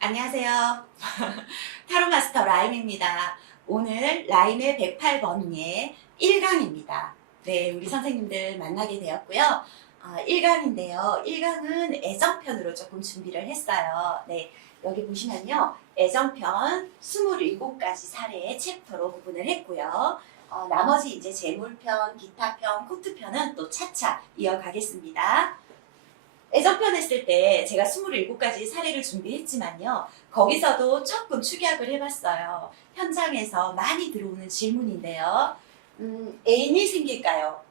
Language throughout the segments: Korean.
안녕하세요. 타로마스터 라임입니다. 오늘 라임의 108번의 1강입니다. 네, 우리 선생님들 만나게 되었고요. 1강인데요. 1강은 애정편으로 조금 준비를 했어요. 네, 여기 보시면요. 애정편 27가지 사례의 챕터로 구분을 했고요. 나머지 이제 재물편, 기타편, 코트편은 또 차차 이어가겠습니다. 애정편 했을 때 제가 27가지 사례를 준비했지만요. 거기서도 조금 축약을 해봤어요. 현장에서 많이 들어오는 질문인데요. 애인이 생길까요?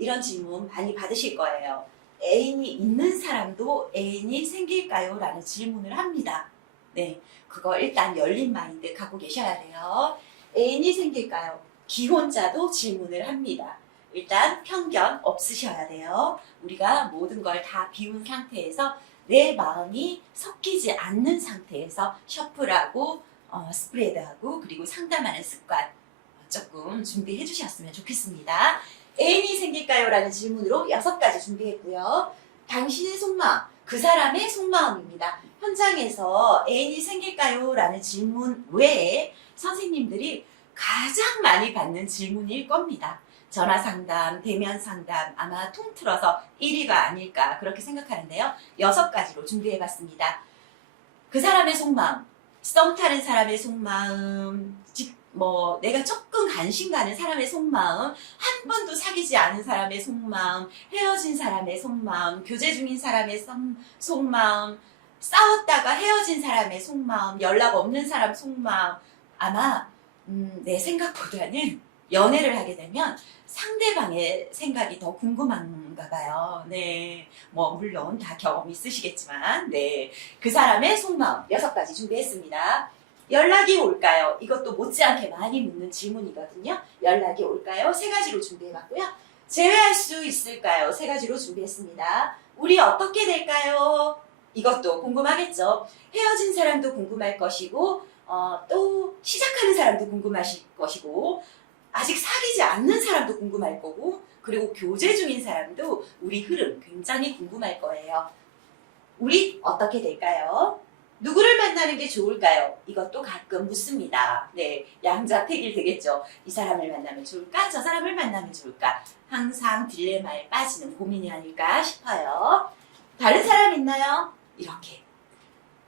이런 질문 많이 받으실 거예요. 애인이 있는 사람도 애인이 생길까요? 라는 질문을 합니다. 네, 그거 일단 열린 마인드 갖고 계셔야 돼요. 애인이 생길까요? 기혼자도 질문을 합니다. 일단 편견 없으셔야 돼요. 우리가 모든 걸 다 비운 상태에서 내 마음이 섞이지 않는 상태에서 셔플하고 스프레드하고 그리고 상담하는 습관 조금 준비해 주셨으면 좋겠습니다. 애인이 생길까요? 라는 질문으로 6가지 준비했고요. 당신의 속마음, 그 사람의 속마음입니다. 현장에서 애인이 생길까요? 라는 질문 외에 선생님들이 가장 많이 받는 질문일 겁니다. 전화 상담, 대면 상담 아마 통틀어서 1위가 아닐까 그렇게 생각하는데요. 6가지로 준비해봤습니다. 그 사람의 속마음, 썸 타는 사람의 속마음, 내가 조금 관심 가는 사람의 속마음, 한 번도 사귀지 않은 사람의 속마음, 헤어진 사람의 속마음, 교제 중인 사람의 속마음, 싸웠다가 헤어진 사람의 속마음, 연락 없는 사람 속마음. 아마 내 생각보다는 연애를 하게 되면 상대방의 생각이 더 궁금한가 봐요. 네. 물론 다 경험 있으시겠지만, 네. 그 사람의 속마음 6가지 준비했습니다. 연락이 올까요? 이것도 못지않게 많이 묻는 질문이거든요. 연락이 올까요? 3가지로 준비해봤고요. 재회할 수 있을까요? 3가지로 준비했습니다. 우리 어떻게 될까요? 이것도 궁금하겠죠. 헤어진 사람도 궁금할 것이고, 또 시작하는 사람도 궁금하실 것이고, 아직 사귀지 않는 사람도 궁금할 거고, 그리고 교제 중인 사람도 우리 흐름 굉장히 궁금할 거예요. 우리 어떻게 될까요? 누구를 만나는 게 좋을까요? 이것도 가끔 묻습니다. 네, 양자택일 되겠죠. 이 사람을 만나면 좋을까? 저 사람을 만나면 좋을까? 항상 딜레마에 빠지는 고민이 아닐까 싶어요. 다른 사람 있나요? 이렇게.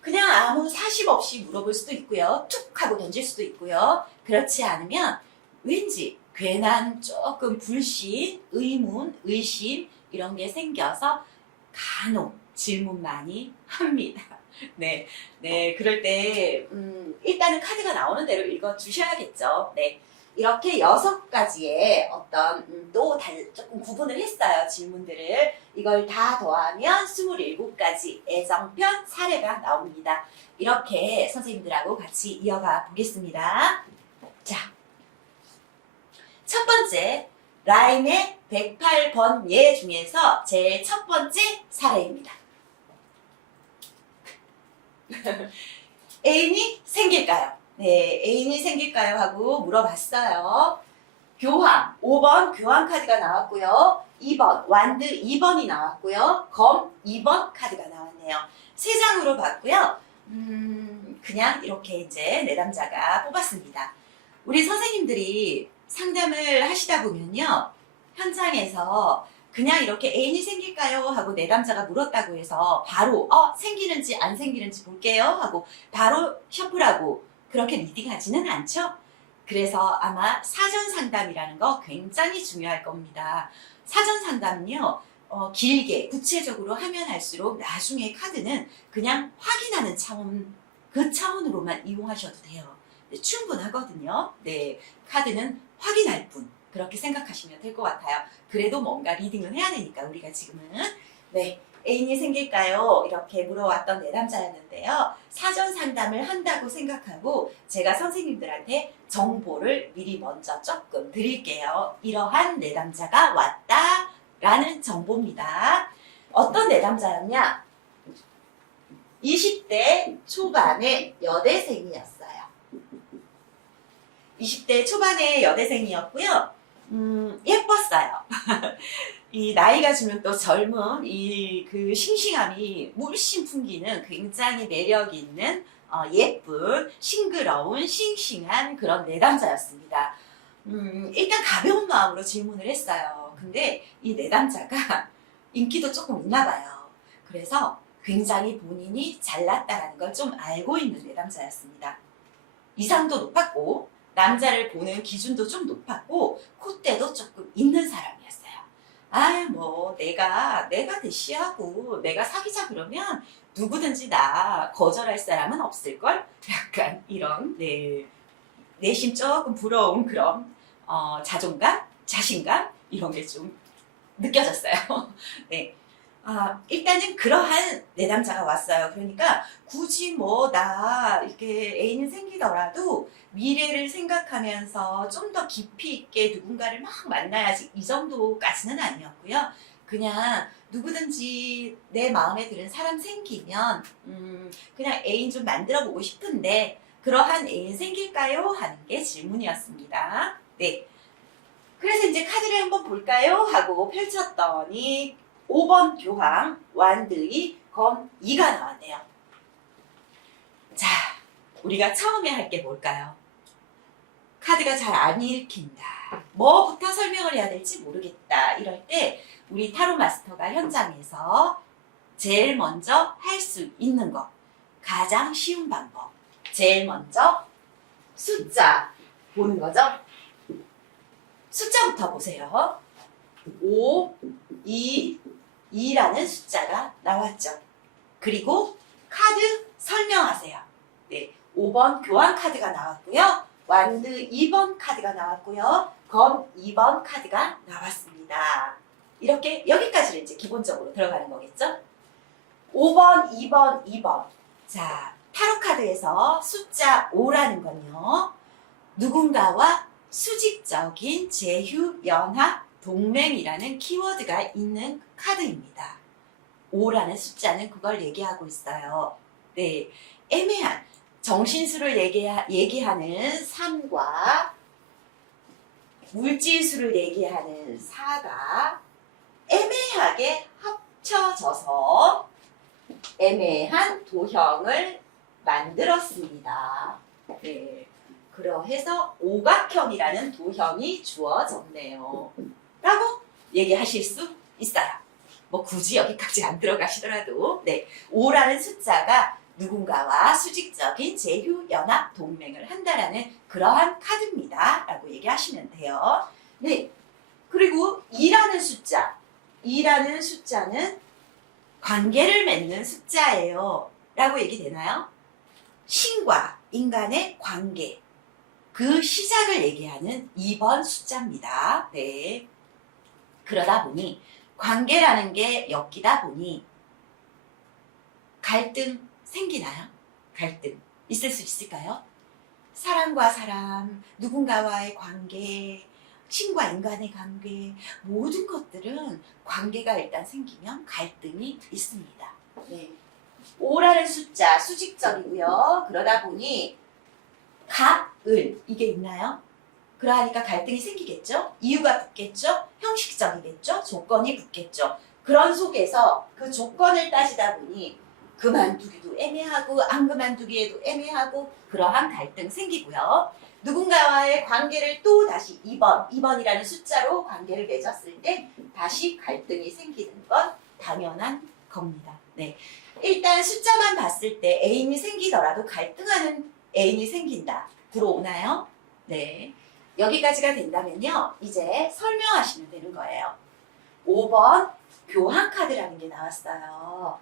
그냥 아무 사심 없이 물어볼 수도 있고요. 툭 하고 던질 수도 있고요. 그렇지 않으면 왠지 괜한 조금 불신, 의문, 의심 이런 게 생겨서 간혹 질문 많이 합니다. 네, 네, 그럴 때 일단은 카드가 나오는 대로 읽어주셔야겠죠. 네, 이렇게 6가지의 어떤 또 조금 구분을 했어요. 질문들을. 이걸 다 더하면 27가지 애정편 사례가 나옵니다. 이렇게 선생님들하고 같이 이어가 보겠습니다. 자, 첫 번째, 라임의 108번 예 중에서 제일 첫 번째 사례입니다. 애인이 생길까요? 네, 애인이 생길까요? 하고 물어봤어요. 교황, 5번 교황 카드가 나왔고요. 2번, 완드 2번이 나왔고요. 검 2번 카드가 나왔네요. 3장으로 봤고요. 그냥 이렇게 이제 내담자가 뽑았습니다. 우리 선생님들이 상담을 하시다 보면요. 현장에서 그냥 이렇게 애인이 생길까요? 하고 내담자가 물었다고 해서 바로 생기는지 안 생기는지 볼게요 하고 바로 셔플하고 그렇게 리딩하지는 않죠. 그래서 아마 사전 상담이라는 거 굉장히 중요할 겁니다. 사전 상담은요. 길게 구체적으로 하면 할수록 나중에 카드는 그냥 확인하는 차원, 그 차원으로만 이용하셔도 돼요. 네, 충분하거든요. 네, 카드는 확인할 뿐. 그렇게 생각하시면 될 것 같아요. 그래도 뭔가 리딩을 해야 되니까 우리가 지금은. 네, 애인이 생길까요? 이렇게 물어왔던 내담자였는데요. 사전 상담을 한다고 생각하고 제가 선생님들한테 정보를 미리 먼저 조금 드릴게요. 이러한 내담자가 왔다라는 정보입니다. 어떤 내담자였냐? 20대 초반의 여대생이었어요. 20대 초반의 여대생이었고요. 예뻤어요. 이 나이가 주는 또 젊은 이 그 싱싱함이 물씬 풍기는 굉장히 매력 있는 예쁜 싱그러운 싱싱한 그런 내담자였습니다. 일단 가벼운 마음으로 질문을 했어요. 근데 이 내담자가 인기도 조금 있나 봐요. 그래서 굉장히 본인이 잘났다라는 걸 좀 알고 있는 내담자였습니다. 이상도 높았고 남자를 보는 기준도 좀 높았고 콧대도 조금 있는 사람이었어요. 아, 뭐 내가 대시하고 내가 사귀자 그러면 누구든지 나 거절할 사람은 없을걸? 약간 이런 내심 조금 부러운 그런 자존감, 자신감 이런 게 좀 느껴졌어요. 네. 일단은 그러한 내담자가 왔어요. 그러니까 굳이 뭐 나 이렇게 애인이 생기더라도 미래를 생각하면서 좀 더 깊이 있게 누군가를 막 만나야지 이 정도까지는 아니었고요. 그냥 누구든지 내 마음에 드는 사람 생기면 그냥 애인 좀 만들어 보고 싶은데 그러한 애인 생길까요? 하는 게 질문이었습니다. 네. 그래서 이제 카드를 한번 볼까요? 하고 펼쳤더니 5번 교황, 완드의, 검 2가 나왔네요. 자, 우리가 처음에 할 게 뭘까요? 카드가 잘 안 읽힌다. 뭐부터 설명을 해야 될지 모르겠다. 이럴 때 우리 타로 마스터가 현장에서 제일 먼저 할 수 있는 거, 가장 쉬운 방법. 제일 먼저 숫자 보는 거죠. 숫자부터 보세요. 5, 2라는 숫자가 나왔죠. 그리고 카드 설명하세요. 네, 5번 교환 카드가 나왔고요. 완드 2번 카드가 나왔고요. 검 2번 카드가 나왔습니다. 이렇게 여기까지는 이제 기본적으로 들어가는 거겠죠. 5번, 2번, 2번. 자, 타로 카드에서 숫자 5라는 건요. 누군가와 수직적인 제휴, 연합, 동맹이라는 키워드가 있는 카드입니다. 5라는 숫자는 그걸 얘기하고 있어요. 네, 애매한 정신수를 얘기하는 3과 물질수를 얘기하는 4가 애매하게 합쳐져서 애매한 도형을 만들었습니다. 네. 그러해서 오각형이라는 도형이 주어졌네요. 라고 얘기하실 수 있어요. 뭐 굳이 여기까지 안 들어가시더라도 네, 5라는 숫자가 누군가와 수직적인 제휴, 연합, 동맹을 한다라는 그러한 카드입니다. 라고 얘기하시면 돼요. 네, 그리고 2라는 숫자. 2라는 숫자는 관계를 맺는 숫자예요. 라고 얘기되나요? 신과 인간의 관계. 그 시작을 얘기하는 2번 숫자입니다. 네. 그러다 보니 관계라는 게 엮이다 보니 갈등 생기나요? 갈등 있을 수 있을까요? 사람과 사람, 누군가와의 관계, 신과 인간의 관계 모든 것들은 관계가 일단 생기면 갈등이 있습니다. 네. 5라는 숫자 수직적이고요. 그러다 보니 가, 을 이게 있나요? 그러하니까 갈등이 생기겠죠? 이유가 붙겠죠? 형식적이겠죠? 조건이 붙겠죠? 그런 속에서 그 조건을 따지다 보니 그만두기도 애매하고 안 그만두기에도 애매하고 그러한 갈등 생기고요. 누군가와의 관계를 또 다시 2번이라는 숫자로 관계를 맺었을 때 다시 갈등이 생기는 건 당연한 겁니다. 네. 일단 숫자만 봤을 때 애인이 생기더라도 갈등하는 애인이 생긴다. 들어오나요? 네. 여기까지가 된다면요. 이제 설명하시면 되는 거예요. 5번 교환 카드라는 게 나왔어요.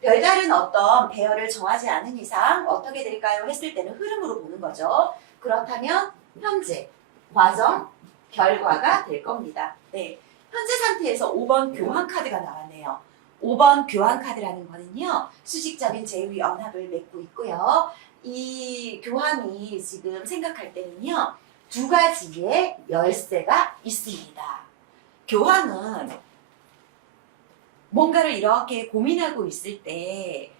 별다른 어떤 배열을 정하지 않은 이상 어떻게 될까요? 했을 때는 흐름으로 보는 거죠. 그렇다면 현재, 과정, 결과가 될 겁니다. 네. 현재 상태에서 5번 교환 카드가 나왔네요. 5번 교환 카드라는 거는요. 수직적인 제휴 연합을 맺고 있고요. 이 교환이 지금 생각할 때는요. 두 가지의 열쇠가 있습니다. 교환은 뭔가를 이렇게 고민하고 있을 때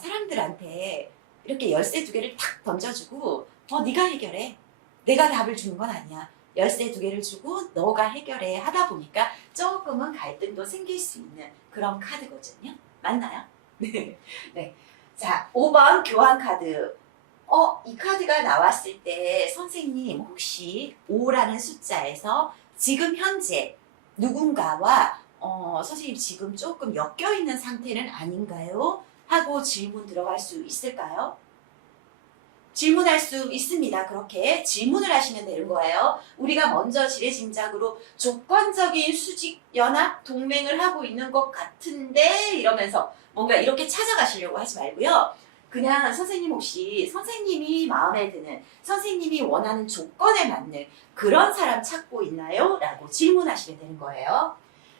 사람들한테 이렇게 열쇠 두 개를 탁 던져주고 네가 해결해. 내가 답을 주는 건 아니야. 열쇠 2개를 주고 너가 해결해 하다 보니까 조금은 갈등도 생길 수 있는 그런 카드거든요. 맞나요? 네. 네. 자, 5번 교환 카드. 이 카드가 나왔을 때 선생님 혹시 5라는 숫자에서 지금 현재 누군가와 선생님 지금 조금 엮여 있는 상태는 아닌가요? 하고 질문 들어갈 수 있을까요? 질문할 수 있습니다. 그렇게 질문을 하시면 되는 거예요. 우리가 먼저 지레짐작으로 조건적인 수직 연합 동맹을 하고 있는 것 같은데 이러면서 뭔가 이렇게 찾아가시려고 하지 말고요. 그냥 선생님 혹시 선생님이 마음에 드는 선생님이 원하는 조건에 맞는 그런 사람 찾고 있나요? 라고 질문하시면 되는 거예요.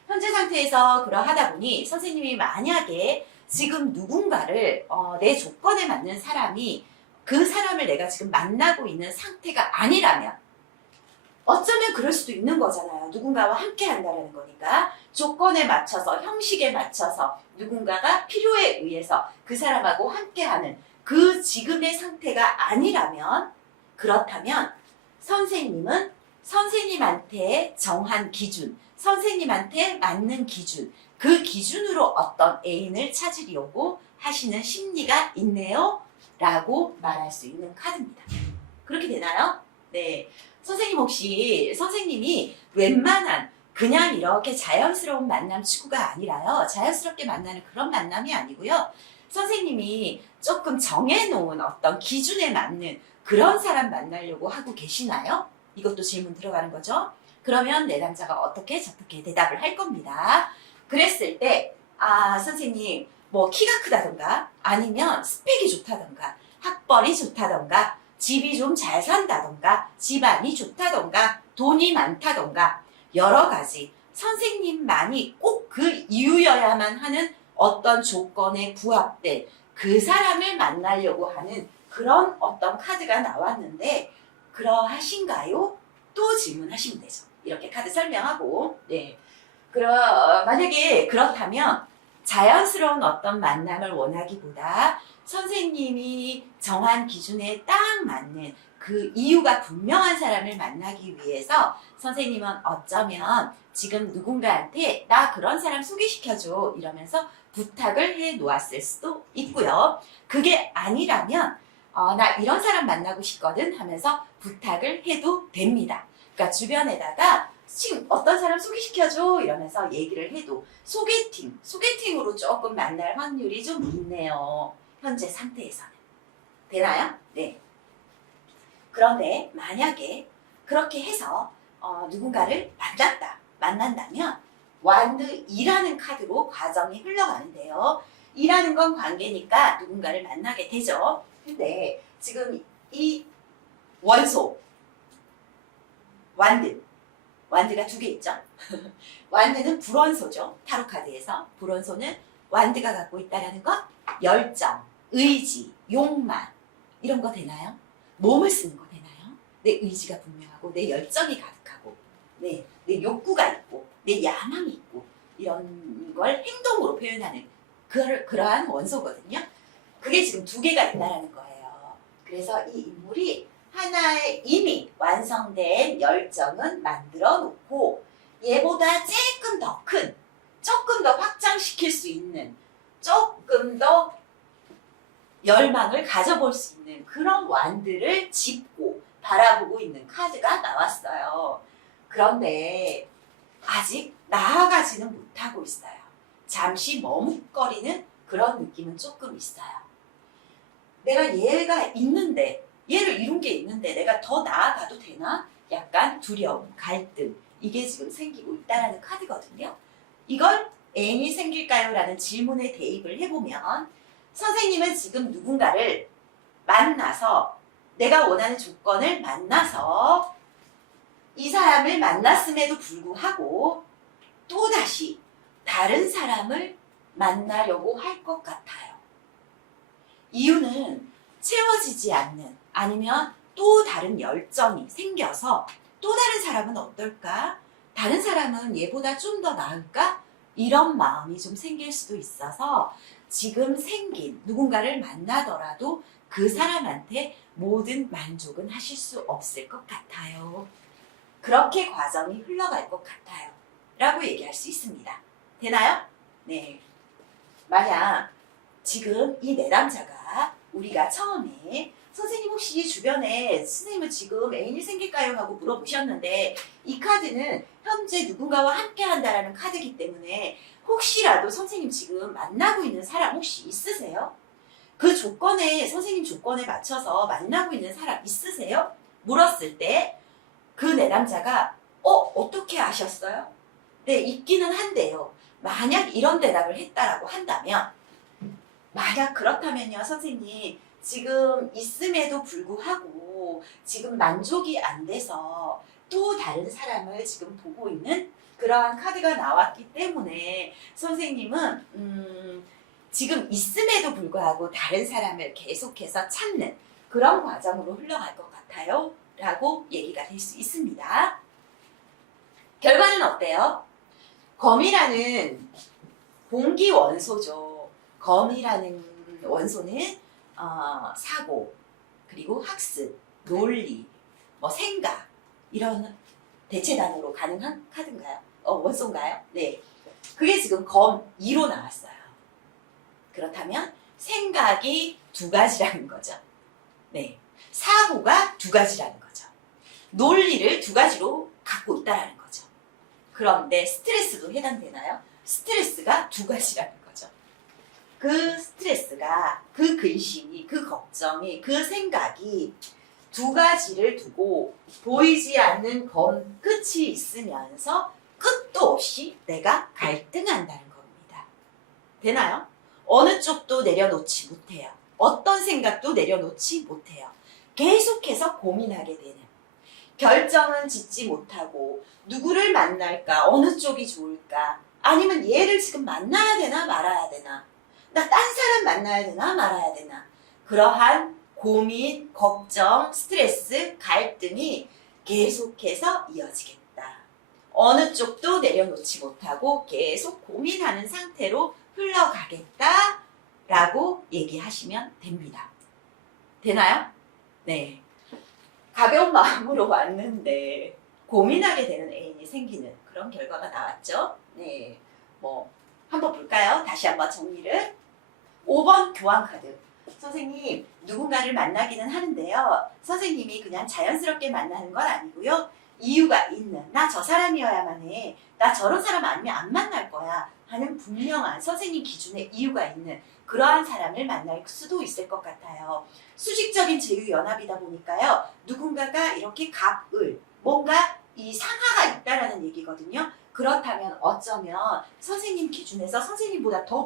현재 상태에서 그러하다 보니 선생님이 만약에 지금 누군가를 내 조건에 맞는 사람이 그 사람을 내가 지금 만나고 있는 상태가 아니라면 어쩌면 그럴 수도 있는 거잖아요. 누군가와 함께 한다는 거니까 조건에 맞춰서 형식에 맞춰서 누군가가 필요에 의해서 그 사람하고 함께하는 그 지금의 상태가 아니라면 그렇다면 선생님은 선생님한테 정한 기준, 선생님한테 맞는 기준, 그 기준으로 어떤 애인을 찾으려고 하시는 심리가 있네요. 라고 말할 수 있는 카드입니다. 그렇게 되나요? 네. 선생님 혹시 선생님이 웬만한 그냥 이렇게 자연스러운 만남 추구가 아니라요. 자연스럽게 만나는 그런 만남이 아니고요. 선생님이 조금 정해놓은 어떤 기준에 맞는 그런 사람 만나려고 하고 계시나요? 이것도 질문 들어가는 거죠. 그러면 내담자가 어떻게 저렇게 대답을 할 겁니다. 그랬을 때 선생님 뭐 키가 크다던가 아니면 스펙이 좋다던가 학벌이 좋다던가 집이 좀 잘 산다던가 집안이 좋다던가 돈이 많다던가 여러 가지 선생님만이 꼭 그 이유여야만 하는 어떤 조건에 부합된 그 사람을 만나려고 하는 그런 어떤 카드가 나왔는데 그러하신가요? 또 질문하시면 되죠. 이렇게 카드 설명하고 네. 만약에 그렇다면 자연스러운 어떤 만남을 원하기보다 선생님이 정한 기준에 딱 맞는 그 이유가 분명한 사람을 만나기 위해서 선생님은 어쩌면 지금 누군가한테 나 그런 사람 소개시켜줘 이러면서 부탁을 해 놓았을 수도 있고요. 그게 아니라면 나 이런 사람 만나고 싶거든 하면서 부탁을 해도 됩니다. 그러니까 주변에다가 지금 어떤 사람 소개시켜줘 이러면서 얘기를 해도 소개팅으로 조금 만날 확률이 좀 있네요. 현재 상태에서는. 되나요? 네. 그런데 만약에 그렇게 해서 누군가를 만난다면 완드 2라는 카드로 과정이 흘러가는데요. 2라는 건 관계니까 누군가를 만나게 되죠. 근데 지금 이 원소 완드가 2개 있죠. 완드는 불원소죠. 타로카드에서 불원소는 완드가 갖고 있다는 것 열정, 의지, 욕망 이런 거 되나요? 몸을 쓰는 거 되나요? 내 의지가 분명하고 내 열정이 가득하고 내 욕구가 있고 내 야망이 있고 이런 걸 행동으로 표현하는 그러한 원소거든요. 그게 지금 2개가 있다는 거예요. 그래서 이 인물이 하나의 이미 완성된 열정은 만들어 놓고 얘보다 조금 더 큰, 조금 더 확장시킬 수 있는, 조금 더 열망을 가져볼 수 있는 그런 완드를 짚고 바라보고 있는 카드가 나왔어요. 그런데 아직 나아가지는 못하고 있어요. 잠시 머뭇거리는 그런 느낌은 조금 있어요. 내가 얘가 있는데 얘를 이룬 게 있는데 내가 더 나아가도 되나? 약간 두려움, 갈등 이게 지금 생기고 있다는 카드거든요. 이걸 애인이 생길까요? 라는 질문에 대입을 해보면 선생님은 지금 누군가를 만나서 내가 원하는 조건을 만나서 이 사람을 만났음에도 불구하고 또다시 다른 사람을 만나려고 할 것 같아요. 이유는 채워지지 않는 아니면 또 다른 열정이 생겨서 또 다른 사람은 어떨까? 다른 사람은 얘보다 좀 더 나을까? 이런 마음이 좀 생길 수도 있어서 지금 생긴 누군가를 만나더라도 그 사람한테 모든 만족은 하실 수 없을 것 같아요. 그렇게 과정이 흘러갈 것 같아요. 라고 얘기할 수 있습니다. 되나요? 네. 만약 지금 이 내담자가 우리가 처음에 선생님 혹시 주변에 선생님은 지금 애인이 생길까요? 하고 물어보셨는데 이 카드는 현재 누군가와 함께 한다라는 카드이기 때문에 혹시라도 선생님 지금 만나고 있는 사람 혹시 있으세요? 그 조건에 선생님 조건에 맞춰서 만나고 있는 사람 있으세요? 물었을 때 그 내담자가 어떻게 아셨어요? 네, 있기는 한데요. 만약 이런 대답을 했다라고 한다면 만약 그렇다면요, 선생님 지금 있음에도 불구하고 지금 만족이 안 돼서 또 다른 사람을 지금 보고 있는 그러한 카드가 나왔기 때문에 선생님은 지금 있음에도 불구하고 다른 사람을 계속해서 찾는 그런 과정으로 흘러갈 것 같아요 라고 얘기가 될 수 있습니다. 결과는 어때요? 검이라는 공기 원소죠. 검이라는 원소는 사고, 그리고 학습, 논리, 생각 이런 대체단어로 가능한 카드인가요? 원소인가요? 네. 그게 지금 검 2로 나왔어요. 그렇다면 생각이 두 가지라는 거죠. 네. 사고가 두 가지라는 거죠. 논리를 두 가지로 갖고 있다라는 거죠. 그런데 스트레스도 해당되나요? 스트레스가 두 가지라는 거죠. 그 스트레스가, 그 근심이, 그 걱정이, 그 생각이 두 가지를 두고 보이지 않는 검 끝이 있으면서 끝도 없이 내가 갈등한다는 겁니다. 되나요? 어느 쪽도 내려놓지 못해요. 어떤 생각도 내려놓지 못해요. 계속해서 고민하게 되는, 결정은 짓지 못하고 누구를 만날까? 어느 쪽이 좋을까? 아니면 얘를 지금 만나야 되나 말아야 되나? 나 딴 사람 만나야 되나 말아야 되나? 그러한 고민, 걱정, 스트레스, 갈등이 계속해서 이어지겠다. 어느 쪽도 내려놓지 못하고 계속 고민하는 상태로 흘러가겠다 라고 얘기하시면 됩니다. 되나요? 네. 가벼운 마음으로 왔는데 고민하게 되는 애인이 생기는 그런 결과가 나왔죠. 네. 한번 볼까요? 다시 한번 정리를. 5번 교환 카드. 선생님, 누군가를 만나기는 하는데요. 선생님이 그냥 자연스럽게 만나는 건 아니고요. 이유가 있는, 나 저 사람이어야만 해. 나 저런 사람 아니면 안 만날 거야. 하는 분명한 선생님 기준의 이유가 있는 그러한 사람을 만날 수도 있을 것 같아요. 수직적인 제휴연합이다 보니까요. 누군가가 이렇게 갑을, 뭔가 이 상하가 있다라는 얘기거든요. 그렇다면 어쩌면 선생님 기준에서 선생님보다 더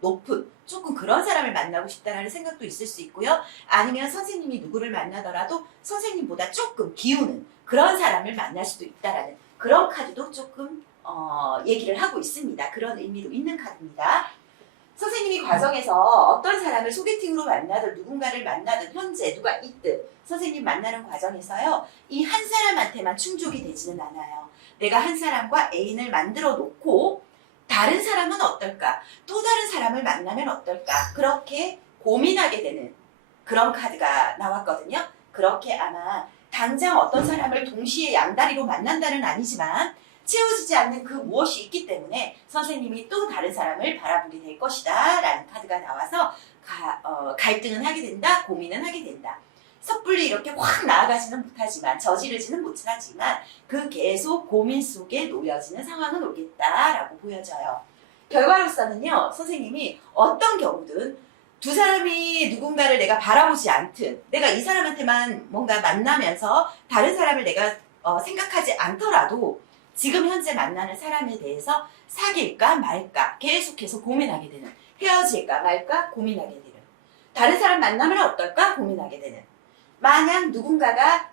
높은 조금 그런 사람을 만나고 싶다라는 생각도 있을 수 있고요. 아니면 선생님이 누구를 만나더라도 선생님보다 조금 기우는 그런 사람을 만날 수도 있다라는 그런 카드도 조금 얘기를 하고 있습니다. 그런 의미도 있는 카드입니다. 선생님이 과정에서 어떤 사람을 소개팅으로 만나든 누군가를 만나든 현재 누가 있든 선생님 만나는 과정에서요. 이 한 사람한테만 충족이 되지는 않아요. 내가 한 사람과 애인을 만들어 놓고 다른 사람은 어떨까? 또 다른 사람을 만나면 어떨까? 그렇게 고민하게 되는 그런 카드가 나왔거든요. 그렇게 아마 당장 어떤 사람을 동시에 양다리로 만난다는 아니지만 채워지지 않는 그 무엇이 있기 때문에 선생님이 또 다른 사람을 바라보게 될 것이다 라는 카드가 나와서 갈등은 하게 된다, 고민은 하게 된다. 섣불리 이렇게 확 나아가지는 못하지만, 저지르지는 못하지만 그 계속 고민 속에 놓여지는 상황은 오겠다라고 보여져요. 결과로서는요, 선생님이 어떤 경우든 두 사람이 누군가를 내가 바라보지 않든, 내가 이 사람한테만 뭔가 만나면서 다른 사람을 내가 생각하지 않더라도 지금 현재 만나는 사람에 대해서 사귈까 말까 계속해서 고민하게 되는, 헤어질까 말까 고민하게 되는, 다른 사람 만나면 어떨까 고민하게 되는, 만약 누군가가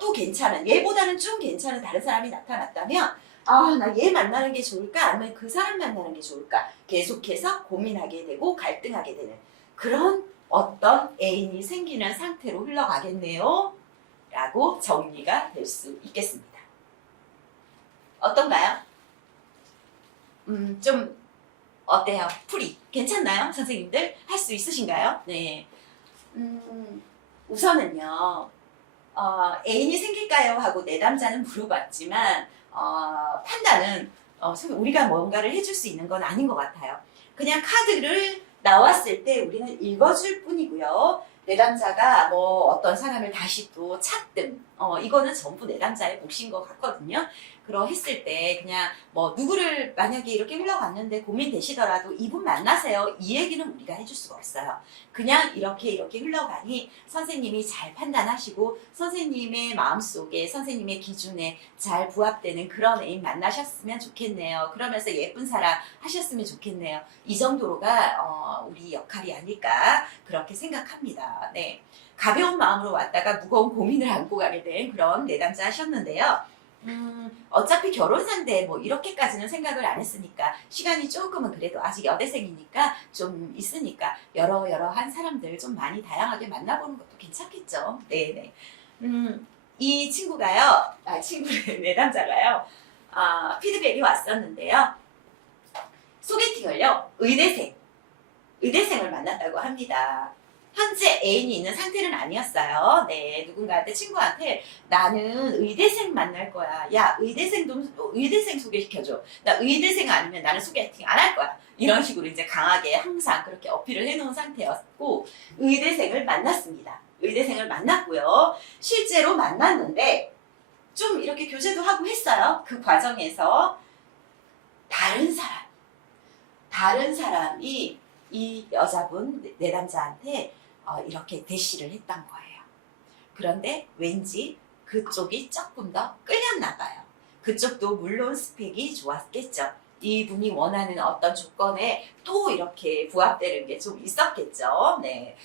또 괜찮은, 얘보다는 좀 괜찮은 다른 사람이 나타났다면 나 얘 만나는 게 좋을까 아니면 그 사람 만나는 게 좋을까 계속해서 고민하게 되고 갈등하게 되는 그런 어떤 애인이 생기는 상태로 흘러가겠네요 라고 정리가 될 수 있겠습니다. 어떤가요? 좀 어때요? 풀이 괜찮나요? 선생님들 할 수 있으신가요? 네. 우선은요 애인이 생길까요? 하고 내담자는 물어봤지만, 판단은 우리가 뭔가를 해줄 수 있는 건 아닌 것 같아요. 그냥 카드를 나왔을 때 우리는 읽어줄 뿐이고요. 내담자가 뭐 어떤 사람을 다시 또 찾든, 이거는 전부 내담자의 몫인 것 같거든요. 그러했을 때 그냥 뭐 누구를 만약에 이렇게 흘러갔는데 고민되시더라도 이분 만나세요. 이 얘기는 우리가 해줄 수가 없어요. 그냥 이렇게 흘러가니 선생님이 잘 판단하시고 선생님의 마음속에 선생님의 기준에 잘 부합되는 그런 애인 만나셨으면 좋겠네요. 그러면서 예쁜 사랑 하셨으면 좋겠네요. 이 정도로가 우리 역할이 아닐까 그렇게 생각합니다. 네, 가벼운 마음으로 왔다가 무거운 고민을 안고 가게 된 그런 내담자 하셨는데요. 어차피 결혼 상대 뭐 이렇게까지는 생각을 안 했으니까 시간이 조금은 그래도 아직 여대생이니까 좀 있으니까 여러한 사람들 좀 많이 다양하게 만나보는 것도 괜찮겠죠. 네네. 이 친구가요, 친구의 내담자가요, 피드백이 왔었는데요. 소개팅을요, 의대생을 만났다고 합니다. 현재 애인이 있는 상태는 아니었어요. 네, 누군가한테 친구한테 나는 의대생 만날 거야. 야, 의대생 소개시켜줘. 나 의대생 아니면 나는 소개팅 안 할 거야. 이런 식으로 이제 강하게 항상 그렇게 어필을 해놓은 상태였고 의대생을 만났습니다. 의대생을 만났고요. 실제로 만났는데 좀 이렇게 교제도 하고 했어요. 그 과정에서 다른 사람이 이 여자분 내담자한테 이렇게 대시를 했던 거예요. 그런데 왠지 그쪽이 조금 더 끌렸나 봐요. 그쪽도 물론 스펙이 좋았겠죠. 이분이 원하는 어떤 조건에 또 이렇게 부합되는 게 좀 있었겠죠. 네.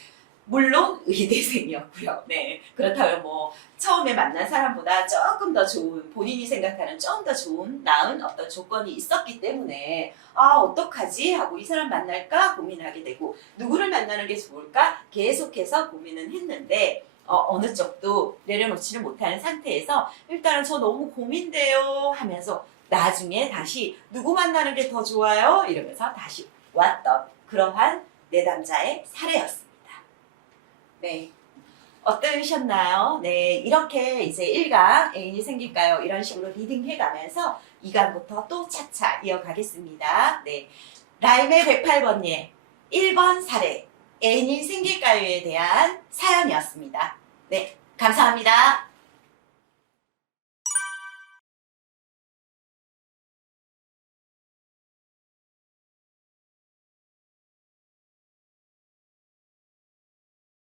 물론 의대생이었고요. 네. 그렇다면 뭐 처음에 만난 사람보다 조금 더 좋은, 본인이 생각하는 좀 더 좋은, 나은 어떤 조건이 있었기 때문에 어떡하지? 하고 이 사람 만날까 고민하게 되고 누구를 만나는 게 좋을까 계속해서 고민은 했는데 어느 쪽도 내려놓지를 못하는 상태에서 일단은 저 너무 고민돼요 하면서 나중에 다시 누구 만나는 게 더 좋아요? 이러면서 다시 왔던 그러한 내담자의 사례였습니다. 네. 어떠셨나요? 네. 이렇게 이제 1강 애인이 생길까요? 이런 식으로 리딩 해가면서 2강부터 또 차차 이어가겠습니다. 네. 라임의 108번님 1번 사례 애인이 생길까요에 대한 사연이었습니다. 네. 감사합니다.